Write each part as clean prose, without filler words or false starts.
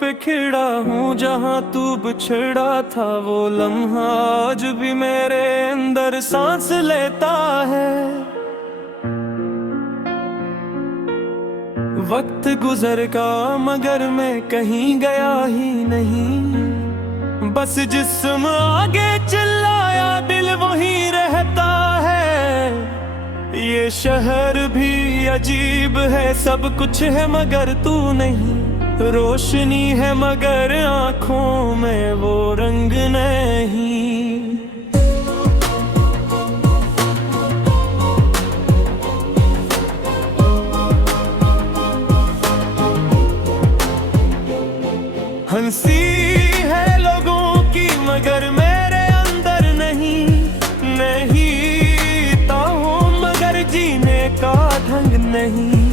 पे खिड़ा हूँ जहाँ तू बिछड़ा था। वो लम्हा आज भी मेरे अंदर सांस लेता है। वक्त गुजर का मगर मैं कहीं गया ही नहीं। बस जिस्म आगे चिल्लाया दिल वहीं रहता है। ये शहर भी अजीब है, सब कुछ है मगर तू नहीं। रोशनी है मगर आँखों में वो रंग नहीं। हंसी है लोगों की मगर मेरे अंदर नहीं। नहीं ताहूँ मगर जीने का ढंग नहीं।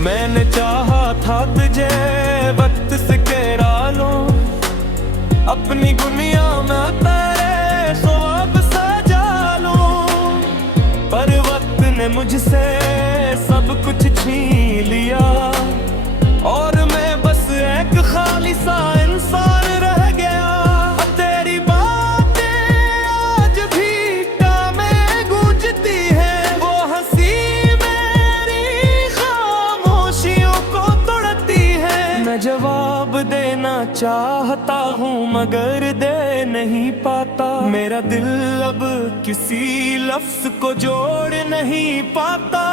मैंने चाहा था तुझे वक्त से केरा लो, अपनी दुनिया में तेरे ख्वाब सजा लो। पर वक्त ने मुझसे सब कुछ छीन लिया और मैं बस एक खाली सा इंसान रह गया। अब तेरी बातें आज भी कामें गूंजती है। वो हंसी मेरी खामोशियों को तोड़ती है। मैं जवाब देना चाहता हूँ मगर दे नहीं पाता। मेरा दिल अब किसी लफ्ज को जोड़ नहीं पाता।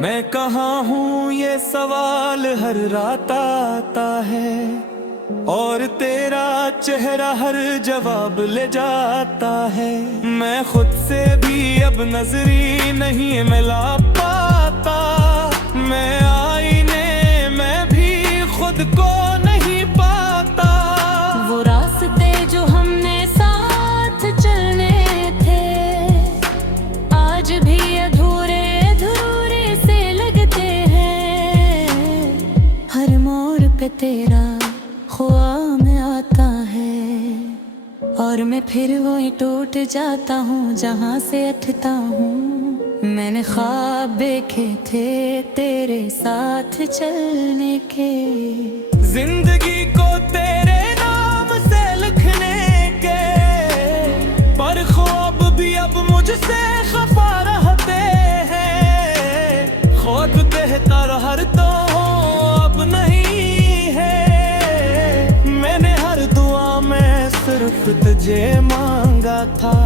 मैं कहाँ हूँ ये सवाल हर रात आता है और तेरा चेहरा हर जवाब ले जाता है। मैं खुद से भी अब नजरी नहीं मिला पाता। मैं आईने में भी खुद को नहीं पाता। वो रास्ते जो हमने साथ चलने थे आज भी अधूरे अधूरे से लगते हैं। हर मोड़ पे तेरा ख्वाब में आता है और मैं फिर वही टूट जाता हूँ जहाँ से अटता हूँ। मैंने ख्वाब देखे थे तेरे साथ चलने के, जिंदगी को तेरे नाम से लिखने के। पर ख्वाब भी अब मुझसे खफा रहते हैं। खुद बेहतर हर तो अब नहीं है। मैंने हर दुआ में सिर्फ तुझे मांगा था।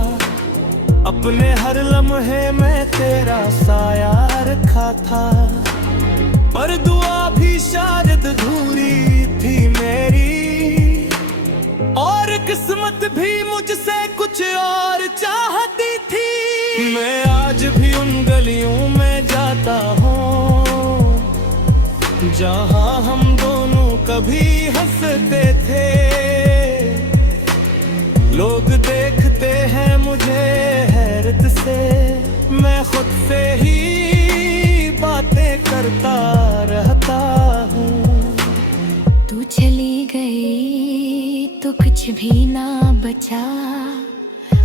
अपने हर लम्हे में तेरा साया रखा था। पर दुआ भी शायद अधूरी थी मेरी और किस्मत भी मुझसे कुछ और चाहती थी। मैं आज भी उन गलियों में जाता हूँ जहाँ हम दोनों कभी हंसते थे। लोग देखते हैं मुझे हैरत से। मैं खुद से ही बातें करता रहता हूँ। तू चली गई तो कुछ भी ना बचा।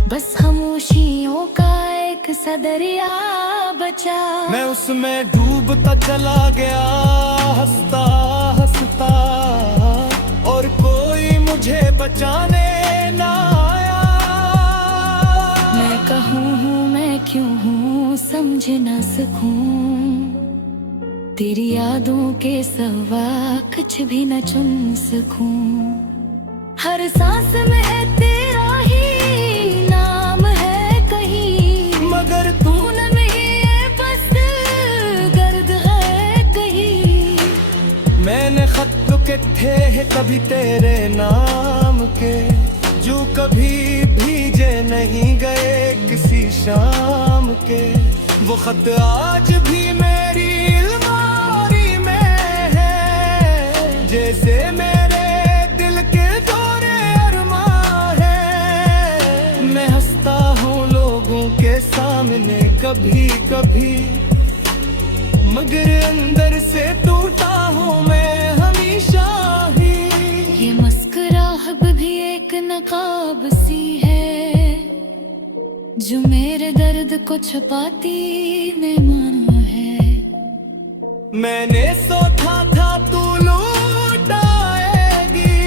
बस खामोशियों का एक सा दरिया बचा। मैं उसमें डूबता चला गया हंसता हंसता और कोई मुझे बचाने ना आया। मैं कहूँ हूँ मैं क्यों हूँ समझ ना सकूं। तेरी यादों के सिवा कुछ भी न चुन सकूं। हर सांस में है तेरा ही नाम है कहीं। मगर तू न नहीं है बस गर्द है कहीं। मैंने खत लिखे हैं कभी तेरे नाम के जो कभी भीजे नहीं गए किसी शाम के। वो खत आज भी मेरी अलमारी में है जैसे मेरे दिल के थोड़े अरमान है। मैं हंसता कभी कभी, मगर अंदर से टूटा हूँ मैं हमेशा ही। ये मुस्कुराहट भी एक नकाब सी है, जो मेरे दर्द को छुपाती ने माना है। मैंने सोचा था तू लौट आएगी,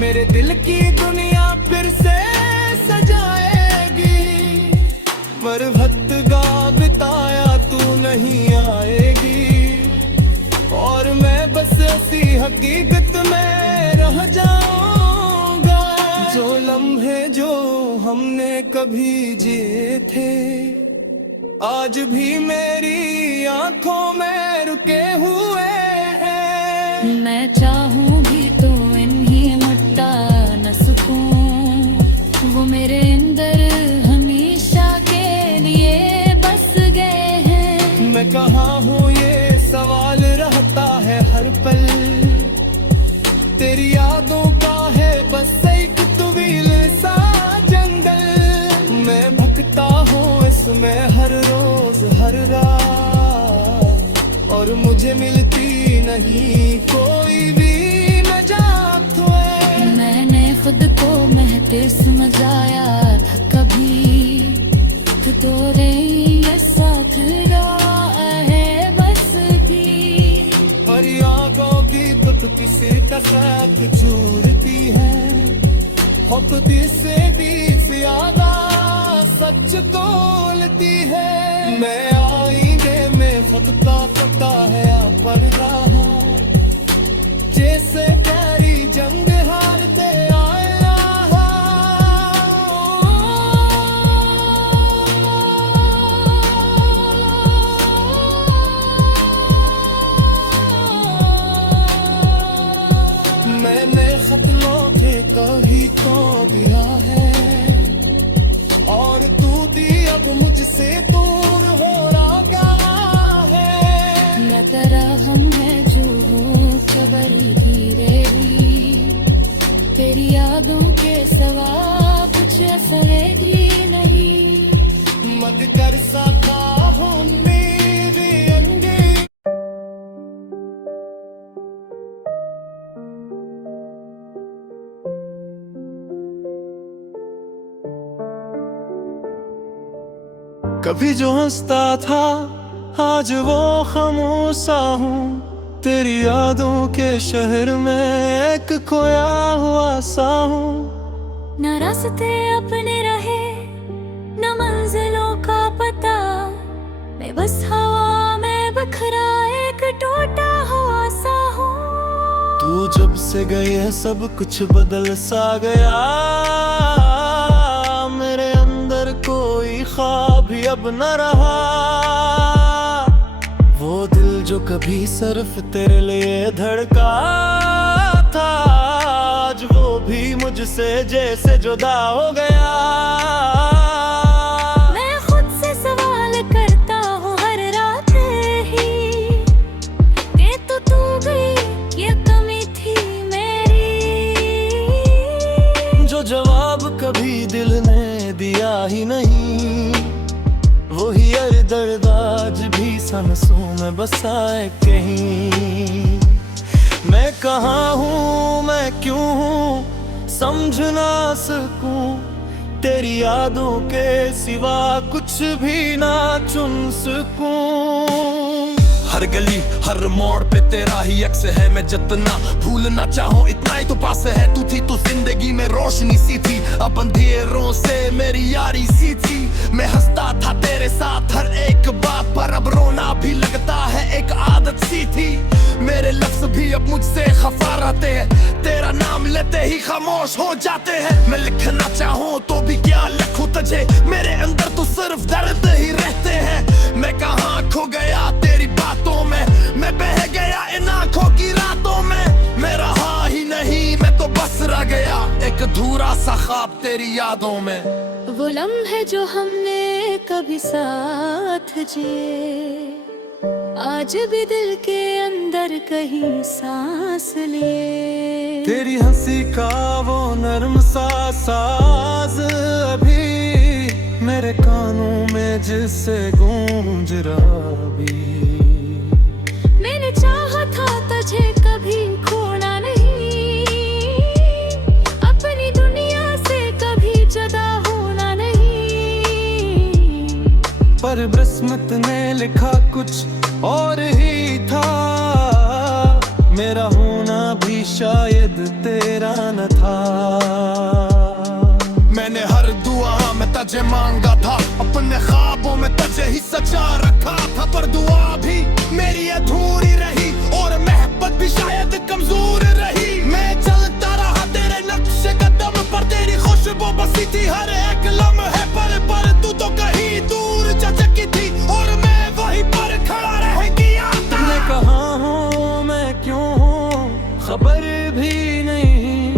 मेरे दिल की दुनिया फिर से सजाएगी, पर वक्त गा बिताया तू नहीं आएगी, और मैं बस ऐसी हकीकत में रह जाऊंगा। जो लम्हे जो हमने कभी जिए थे, आज भी मेरी आंखों में रुके हुए हैं। मैं चाहूं भी तो इन्हीं मिटा न सकूं, वो मेरे अंदर हमेशा के लिए बस गए हैं। मैं कहाँ हूँ ये सवाल रहता है हर पल, तेरी यादों का है बस एक तवील सा जंगल। मैं भटकता हूँ इसमें हर रोज हर रात, और मुझे मिलती नहीं कोई भी नजात। मैंने खुद को महते समझाया था कभी, तू तो रे साथ रहा है बस की। और यादों की तो किसी का साथ चूरती है, होती से ज्यादा सच तोलती है। मैं आईने में खुद का पता है पड़ रहा, जैसे तेरी जंग हारते आया। मैंने खत लौटे कहीं तो दिया है, और तू दी अब मुझसे दूर हो रहा है। न तेरा हम है जो हो खबरी धीरेगी, तेरी यादों के सवा कुछ असरेगी नहीं। मत कर सका हूँ मेरी अंधी। कभी जो हंसता था आज वो खामोशा हूँ, तेरी यादों के शहर में एक खोया हुआ सा हूँ। न रास्ते अपने रहे न मंजिलों का पता, मैं बस हवा में बखरा एक टूटा हुआ सा हूँ। तू जब से गई है सब कुछ बदल सा गया, मेरे अंदर कोई ख्वाब भी अब न रहा। वो दिल जो कभी सिर्फ तेरे लिए धड़का था, आज वो भी मुझसे जैसे जुदा हो गया। मैं खुद से सवाल करता हूँ हर रात ही, कि तू गई ये कमी थी मेरी, जो जवाब कभी दिल ने दिया ही नहीं, वही दर्द आज भी सांसों में बसा है कहीं। मैं कहाँ हूँ मैं क्यों हूँ समझ ना सकूं, तेरी यादों के सिवा कुछ भी ना चुन सकूं। हर गली हर मोड़ पे तेरा ही अक्स है, मैं जितना भूलना चाहूँ इतना ही तो पास है। तू थी तो जिंदगी में रोशनी सी थी, अब अंधेरों से मेरी यारी सी थी। मैं हंसता था तेरे साथ हर एक बात पर, अब रोना भी लगता है एक आदत सी थी। मेरे लफ्ज भी अब मुझसे खफा रहते हैं, तेरा नाम लेते ही खामोश हो जाते हैं। मैं लिखना चाहूँ तो भी क्या लिखूं तुझे, मेरे अंदर तो सिर्फ दर्द ही रहते हैं। मैं कहाँ खो गया तेरी बातों में, मैं बह गया इन आँखों की रातों में। मैं रहा ही नहीं मैं तो बस रह गया एक अधूरा सा ख्वाब तेरी यादों में। वो लम्हे जो हमने कभी साथ जिए, आज भी दिल के अंदर कहीं सांस लिए। तेरी हंसी का वो नर्म सा साज अभी मेरे कानों में जिससे गूंज रहा भी। मैंने चाहा था तुझे कभी खोना नहीं, अपनी दुनिया से कभी जुदा होना नहीं। पर किस्मत ने लिखा कुछ और ही था, मेरा होना भी शायद तेरा न था। मैंने हर दुआ में तुझे मांगा था, अपने ख्वाबों में तुझे ही सजा रखा था, पर दुआ भी मेरी अधूरी रही और मोहब्बत भी शायद कमजोर रही। मैं चलता रहा तेरे नक्शे कदम पर, तेरी खुशबू बसी थी हर एक लम्हे पर तू तो कहीं दूर जा चुकी थी और मैं वहीं पर खड़ा रह गया था। मैं कहाँ हूँ, मैं क्यों हूँ, खबर भी नहीं,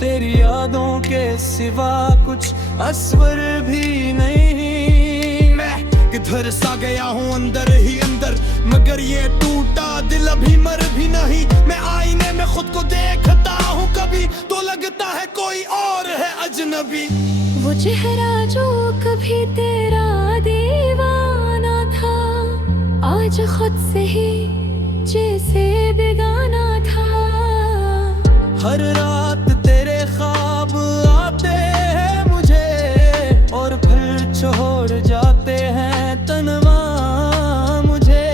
तेरी यादों के सिवा कुछ असवर भी नहीं। मैं किधर सा गया हूँ अंदर ही अंदर, मगर ये टूटा दिल अभी मर भी नहीं। मैं आईने में खुद को देखता हूँ कभी तो लगता है कोई और है अजनबी। वो चेहरा जो कभी तेरा दीवाना था, आज खुद से ही जैसे बेगाना था। हर रात तेरे ख्वाब आते हैं मुझे और फिर छोड़ जाते हैं तन्हा मुझे।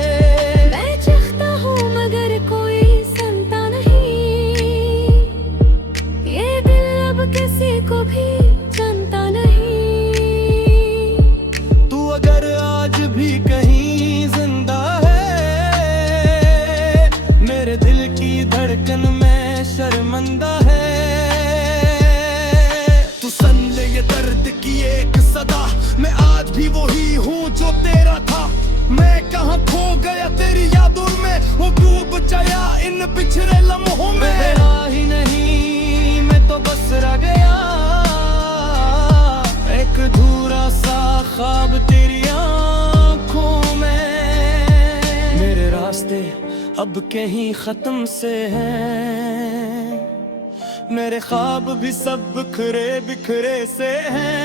मैं चाहता हूँ मगर कोई सुनता नहीं, ये दिल अब किसी को भी जानता नहीं। तू अगर आज भी कहीं जिंदा है, मेरे दिल की धड़कन में शर्मिंदा है। तू सुन ले ये दर्द की एक सदा, मैं आज भी वही हूँ जो तेरा था। मैं कहाँ खो गया तेरी यादों में, वो डूब जाया इन पिछड़े लम्हों में। तेरा ही नहीं मैं तो बस रह गया, एक अधूरा सा ख्वाब तेरी आँखों में। मेरे रास्ते अब कहीं खत्म से हैं, मेरे ख्वाब भी सब बिखरे बिखरे से हैं।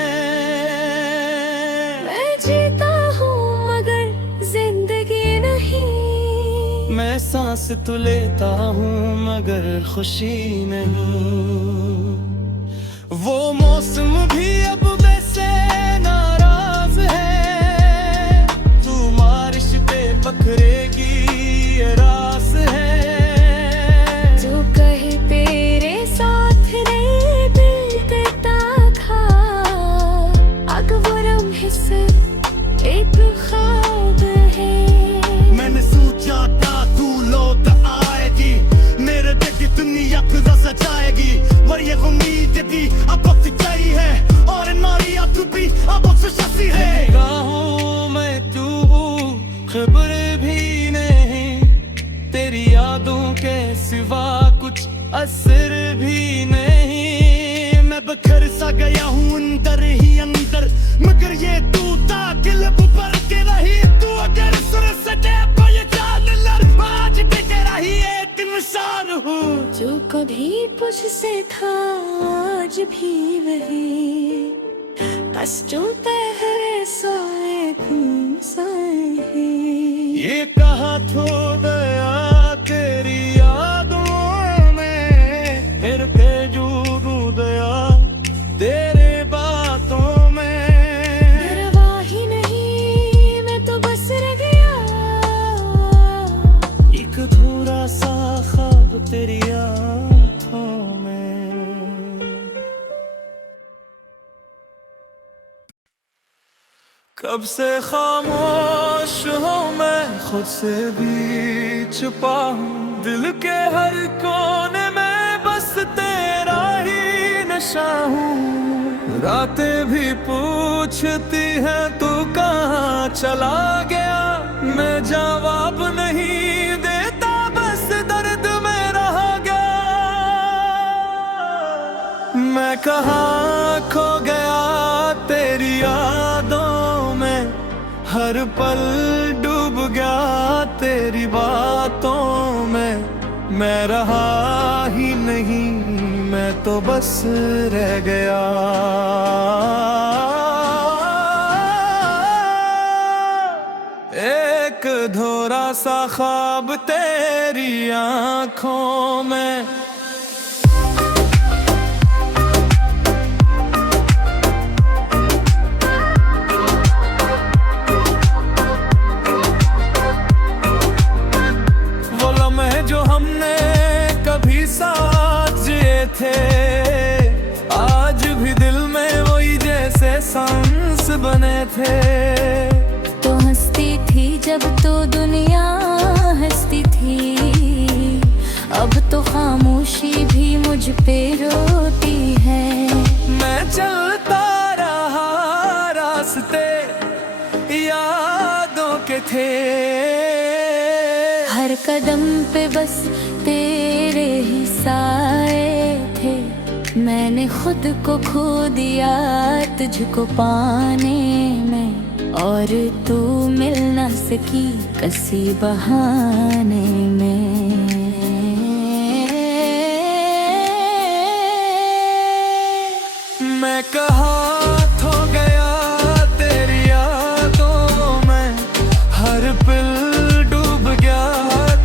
मैं जीता हूँ मगर जिंदगी नहीं, मैं सांस तो लेता हूँ मगर खुशी नहीं। वो मौसम भी अब वैसे नाराज है, तू बारिश पे पकड़ेगी ये रास है। जो कहे तेरे साथ नहीं दिल देता था, अकबरम हिस्से एक ख्वाब है। मैंने सोचा था तू लौट आएगी, मेरे दिल की दुनिया खुदा सजाएगी, पर ये उम्मीद थी अब वक्त गई है और नारी अब भी अब शशि है। गाहों में तू खबर भी नहीं, तेरी यादों के सिवा कुछ असर भी नहीं। मैं बखर सा गया हूँ अंदर ही अंदर, मगर ये टूटा दिल भर के रही। तू अगर सुर सजे ये जान लड़, आज भी तेरा ही एक इंसान हूँ। जो कभी तुझसे था आज भी वही, कष्टों पहरे सोए इंसान है। ये कहा खो गया तेरी यादों में, फिर के डूबू गया तेरे बातों में। परवाह ही नहीं मैं तो बस रह गया, एक अधूरा सा ख्वाब तेरी आँखों में। कब से खामोश हूँ मैं, खुद से भी छुपा हूँ, दिल के हर कोने में बस तेरा ही नशा हूँ। रातें भी पूछती हैं तू कहाँ चला गया, मैं जवाब नहीं देता बस दर्द में रह गया। मैं कहाँ खो गया तेरी यादों में, हर पल डूब गया तेरी बातों में। मैं रहा ही नहीं मैं तो बस रह गया। अधूरा सा ख्वाब तेरी आंखों में। वो लम्हे जो हमने कभी साथ जिए थे, आज भी दिल में वही जैसे सांस बने थे। तो हंसती थी जब तो दुनिया हंसती थी, अब तो खामोशी भी मुझ पे रोती है। मैं चलता रहा रास्ते यादों के थे, हर कदम पे बस तेरे ही साए थे। मैंने खुद को खो दिया तुझको पाने में, और तू मिल न सकी किसी बहाने में। मैं कहाँ खो गया तेरी यादों में, हर पल डूब गया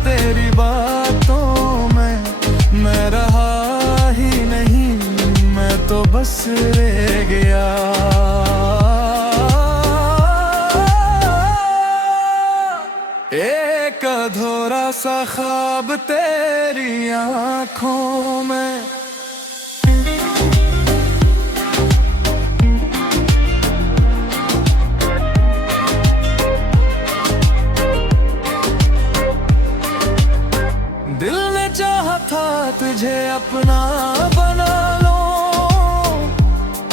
तेरी बातों में। मैं रहा ही नहीं, मैं तो बस रह गया। एक अधूरा सा ख्वाब तेरी आंखों में। दिल ने चाहा था तुझे अपना बना लो,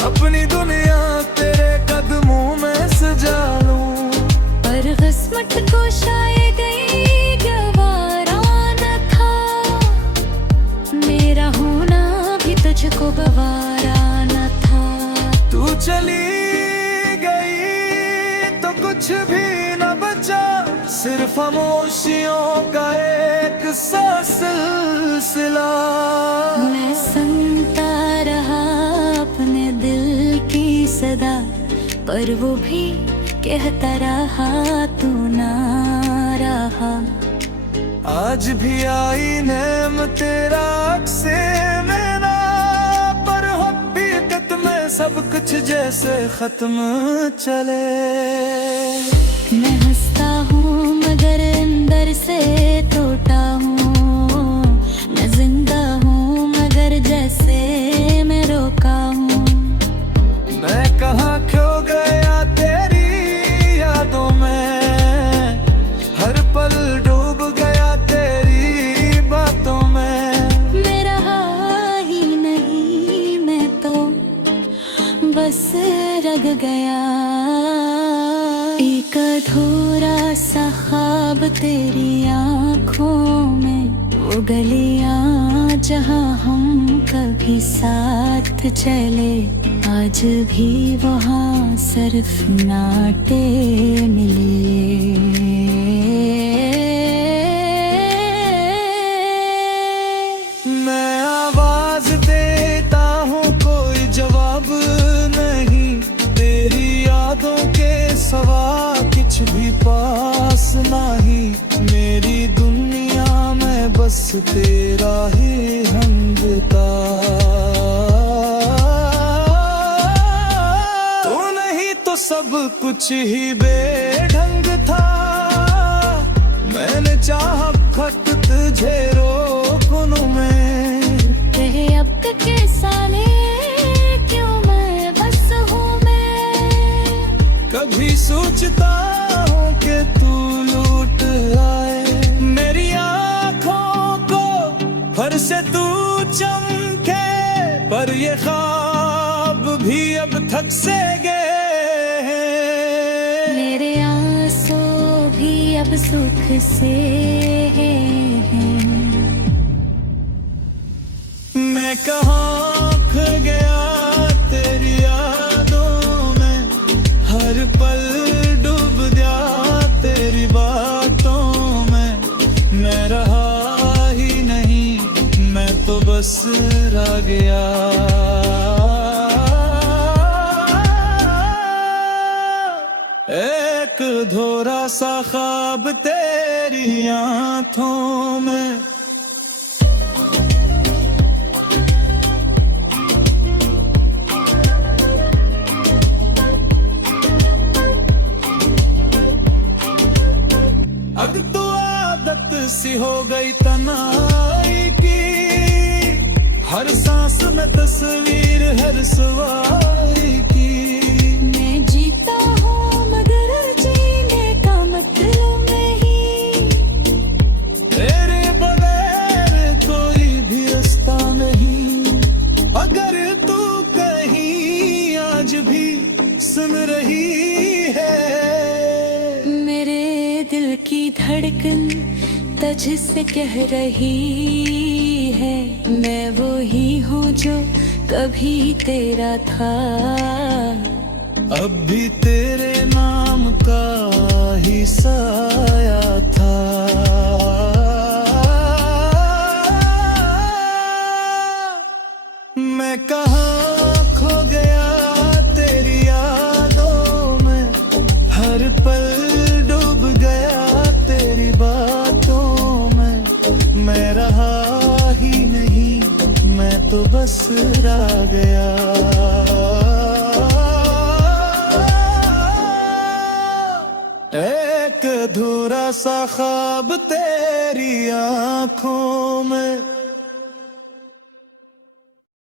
अपनी दुनिया तेरे कदमों में सजा लूं। पर किस्मत को शायद गई गवारा न था, मेरा होना भी तुझको गवारा न था। तू चली गई तो कुछ भी न बचा, सिर्फ खामोशियों का एक सा सिलसिला। मैं सुनता रहा अपने दिल की सदा, पर वो भी कहता रहा तू ना रहा। आज भी आई नेम तेरा अक्से मेरा, पर हकीकत में सब कुछ जैसे खत्म चले। मैं हंसता हूँ मगर अंदर से टूटा हूँ, मैं जिंदा हूँ मगर जैसे मैं रोका हूँ। मैं कहाँ खो गया तेरी यादों में, हर पल डूब गया तेरी बातों में। मेरा ही नहीं, मैं तो बस रग गया। एक अधूरा सा ख्वाब तेरी आंखों में, वो गलियां जहां हम कभी साथ चले, आज भी वहाँ सिर्फ नाटे मिले। मैं आवाज देता हूँ कोई जवाब नहीं, तेरी यादों के सवा कुछ भी पास नहीं। मेरी दुनिया में बस तेरा ही हमदता। तू नहीं तो सब कुछ ही बेढंग था, मैंने चाहा खत तुझे रोकूं मैं। रहे अब तक के साले क्यों मैं बस हूँ मैं। कभी सोचता हूँ कि तू लूट आए मेरी आँखों को, हर से तू चमके, पर ये ख्वाब भी अब थक से गए। मेरे आंसू भी अब सुख से हैं। मैं कहाँ खो गया तेरी यादों में, हर पल डूब गया तेरी बातों में। मैं रहा ही नहीं, मैं तो बस रह गया। एक अधूरा सा ख्वाब तेरा तेरी आंखों में। अब तो आदत सी हो गई तन्हाई की, हर सांस में तस्वीर है रसवाई की। मैं जीता हूँ मगर जीने का मतलब नहीं, तेरे बगैर कोई भी रास्ता नहीं। अगर तू कहीं आज भी सुन रही है, मेरे दिल की धड़कन तुझ से कह रही है, मैं वो ही हूँ जो कभी तेरा था। अब भी तेरे नाम का ही साया था। मैं कहाँ खो गया तेरी यादों में, हर पल डूब गया तेरी बातों में। मैं रहा ही नहीं, मैं तो बस रह गया। एक अधूरा सा ख्वाब तेरी आंखों में।